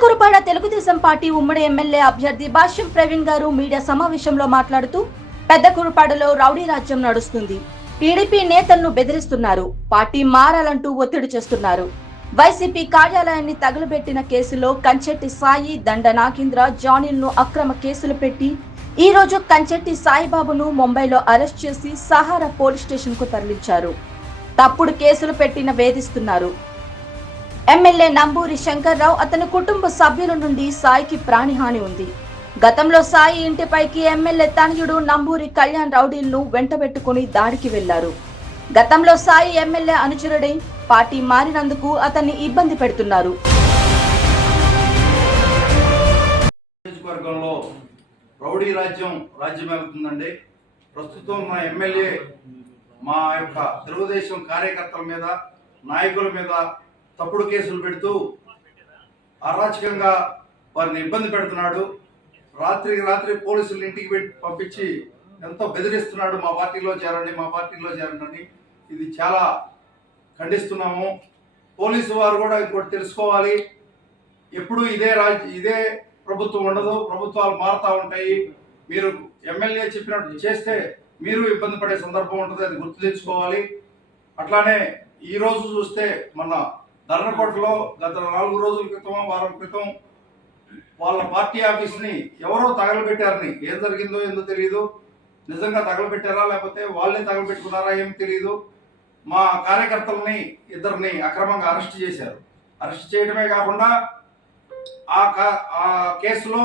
పెద్దకురపాడ Telugu Desam party ఉమ్మడి MLA అభ్యర్థి భాష్యం ప్రవీణ్ గారు మీడియా సమావేశంలో మాట్లాడుతూ పెద్దకురపాడలో రౌడీ రాజ్యం నడుస్తుంది. టీడీపీ నేతలను బెదిరిస్తున్నారు. పార్టీ మారాలంటూ ఒత్తిడి చేస్తున్నారు. వైసీపీ కార్యాలయాన్ని తగులబెట్టిన కేసులో కంచెట్టి సాయి, దండ నాగేంద్ర, జానీలను అక్రమ కేసులు పెట్టి ఈ రోజు కంచెట్టి సాయిబాబును ముంబైలో అరెస్ట్ చేసి సహారా పోలీస్ స్టేషన్ కు తరలించారు. తప్పుడు కేసులు పెట్టిన వేధిస్తున్నారు. ఎమ్మెల్యే నంబూరి శంకర్రావు, అతని కుటుంబ సభ్యుల నుండి సాయికి ప్రాణహాని ఉంది. గతంలో సాయి ఇంటిపైకి ఎమ్మెల్యే తనయుడు నంబూరి కళ్యాణ్ రౌడీలను వెంటబెట్టుకుని దాడికి వెళ్లారు. గతంలో సాయి ఎమ్మెల్యే అనుచరుడై పార్టీ మారినందుకు అతన్ని ఇబ్బంది పెడుతున్నారు. రౌడీ రాజ్యమేలుతుందండి. ప్రస్తుతం మా ఎమ్మెల్యే మా యొక్క తెలుగుదేశం కార్యకర్తల మీద, నాయకుల మీద తప్పుడు కేసులు పెడుతూ అరాచకంగా వారిని ఇబ్బంది పెడుతున్నాడు. రాత్రి పోలీసులు ఇంటికి పంపించి ఎంతో బెదిరిస్తున్నాడు. మా పార్టీలో చేరండి. ఇది చాలా ఖండిస్తున్నాము. పోలీసు వారు కూడా ఇంకోటి తెలుసుకోవాలి, ఎప్పుడు ఇదే ప్రభుత్వం ఉండదు, ప్రభుత్వాలు మారుతూ ఉంటాయి. మీరు ఎమ్మెల్యే చెప్పినట్టు చేస్తే మీరు ఇబ్బంది పడే సందర్భం ఉంటుంది, అది గుర్తు తెచ్చుకోవాలి. అట్లానే ఈ రోజు చూస్తే మన ధర్మకోటలో గత 4 రోజుల క్రితం, వారం క్రితం వాళ్ళ పార్టీ ఆఫీస్ని ఎవరో తగలబెట్టారని, ఏం జరిగిందో ఏందో తెలియదు. నిజంగా తగలబెట్టారా లేకపోతే వాళ్ళే తగలబెట్టుకున్నారా ఏం తెలియదు. మా కార్యకర్తలని ఇద్దరిని అక్రమంగా అరెస్ట్ చేశారు. అరెస్ట్ చేయడమే కాకుండా ఆ కేసులో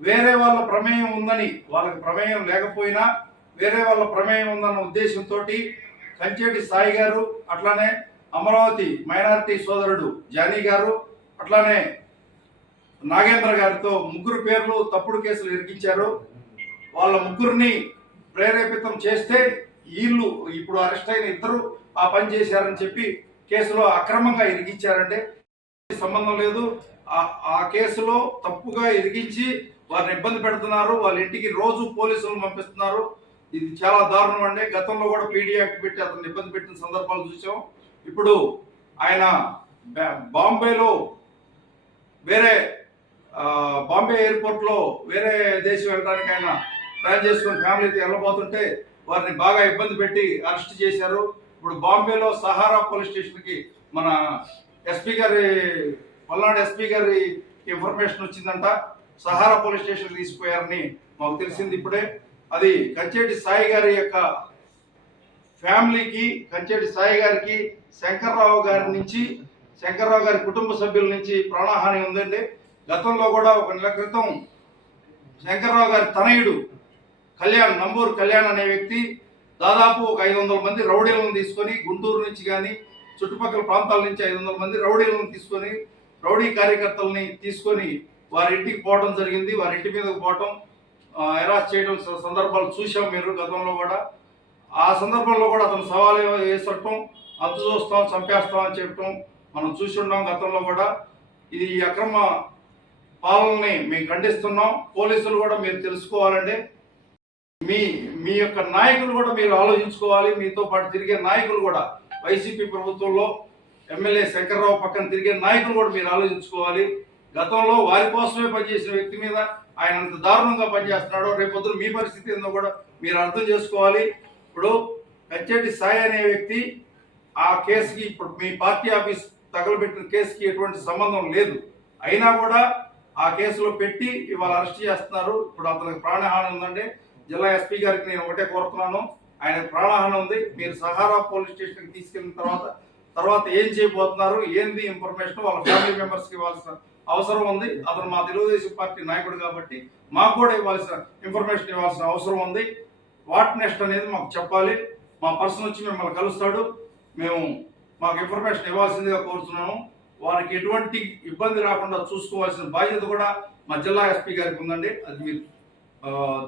వేరే వాళ్ళ ప్రమేయం ఉందని, వాళ్ళకి ప్రమేయం లేకపోయినా వేరే వాళ్ళ ప్రమేయం ఉందన్న ఉద్దేశంతో కంచెట్టి సాయి గారు, అట్లానే అమరావతి మైనారిటీ సోదరుడు జానీ గారు, అట్లానే నాగేంద్ర గారితో 3 పేర్లు తప్పుడు కేసులు ఇరికించారు. వాళ్ళ 3ని ప్రేరేపితం చేస్తే వీళ్ళు ఇప్పుడు అరెస్ట్ అయిన ఇద్దరు ఆ పని చేశారని చెప్పి కేసులో అక్రమంగా ఇరికించారంటే సంబంధం లేదు. ఆ కేసులో తప్పుగా ఇరికించి వారిని ఇబ్బంది పెడుతున్నారు. వాళ్ళ ఇంటికి రోజు పోలీసులను పంపిస్తున్నారు. ఇది చాలా దారుణం అండి. గతంలో కూడా పీడీ యాక్ట్ పెట్టి అతన్ని ఇబ్బంది పెట్టిన సందర్భాలు చూసాం. ఇప్పుడు ఆయన బాంబేలో బాంబే ఎయిర్పోర్ట్లో వేరే దేశం వెళ్ళడానికి ఆయన ప్లాన్ చేసుకుని ఫ్యామిలీతో వెళ్ళబోతుంటే వారిని బాగా ఇబ్బంది పెట్టి అరెస్ట్ చేశారు. ఇప్పుడు బాంబేలో సహారా పోలీస్ స్టేషన్కి మన పల్నాడు ఎస్పీ గారి ఇన్ఫర్మేషన్ వచ్చిందంట. సహారా పోలీస్ స్టేషన్ తీసుకుపోయారని మాకు తెలిసింది ఇప్పుడే. అది కంచెట్టి సాయి గారి యొక్క ఫ్యామిలీకి, కంచెట్టి సాయి గారికి శంకర్రావు గారి కుటుంబ సభ్యుల నుంచి ప్రాణహాని ఉందండి. గతంలో కూడా 1 నెల క్రితం శంకర్రావు గారి తనయుడు నంబూరు కళ్యాణ్ అనే వ్యక్తి దాదాపు ఒక 500 మంది రౌడీలను తీసుకొని, గుంటూరు నుంచి కానీ చుట్టుపక్కల ప్రాంతాల నుంచి 500 మంది రౌడీలను తీసుకొని, రౌడీ కార్యకర్తలని తీసుకొని వారి ఇంటికి పోవడం జరిగింది. వారి ఇంటి మీదకి పోవటం, హెరాస్ చేయడం సందర్భాలు చూసాం మీరు గతంలో కూడా. ఆ సందర్భంలో కూడా అతను సవాలు వేసటం, అంతు చూస్తాం, చంపేస్తాం అని చెప్పటం మనం చూసి ఉన్నాం గతంలో కూడా. ఇది అక్రమ పాలనని మేము ఖండిస్తున్నాం. పోలీసులు కూడా మీరు తెలుసుకోవాలండి. మీ యొక్క నాయకులు కూడా మీరు ఆలోచించుకోవాలి. మీతో పాటు తిరిగే నాయకులు కూడా, వైసీపీ ప్రభుత్వంలో ఎమ్మెల్యే శంకర్రావు పక్కన తిరిగే నాయకులు కూడా మీరు ఆలోచించుకోవాలి. గతంలో వారి కోసమే పనిచేసిన వ్యక్తి మీద ఆయన అంత దారుణంగా పనిచేస్తున్నాడో రేపొద్దున మీ పరిస్థితి ఏందో కూడా మీరు అర్థం చేసుకోవాలి. ఇప్పుడు కంచెట్టి సాయి అనే వ్యక్తి ఆ కేసుకి, ఇప్పుడు మీ పార్టీ ఆఫీస్ తగలబెట్టిన కేసుకి ఎటువంటి సంబంధం లేదు. అయినా కూడా ఆ కేసులో పెట్టి ఇవాళ అరెస్ట్ చేస్తున్నారు. ఇప్పుడు అతనికి ప్రాణహాని ఉందండి. జిల్లా ఎస్పీ గారికి నేను ఒకటే కోరుతున్నాను, ఆయన ప్రాణహాని ఉంది. మీరు సహారా పోలీస్ స్టేషన్కి తీసుకెళ్ళిన తర్వాత ఏం చేయబోతున్నారు, ఏంది ఇన్ఫర్మేషన్ వాళ్ళ ఫ్యామిలీ మెంబర్స్కి ఇవ్వాల్సిన అవసరం ఉంది. అతను మా తెలుగుదేశం పార్టీ నాయకుడు కాబట్టి మాకు కూడా ఇన్ఫర్మేషన్ ఇవ్వాల్సిన అవసరం ఉంది. వాట్ నెక్స్ట్ అనేది మాకు చెప్పాలి. మా పర్సన్ వచ్చి మిమ్మల్ని కలుస్తాడు. మాకు ఇన్ఫర్మేషన్ ఇవ్వాల్సిందిగా కోరుతున్నాము. వారికి ఎటువంటి ఇబ్బంది రాకుండా చూసుకోవాల్సిన బాధ్యత కూడా మా జిల్లా ఎస్పీ గారికి ఉందండి. అది మీరు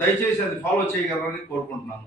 దయచేసి అది ఫాలో చేయగలరని కోరుకుంటున్నాను.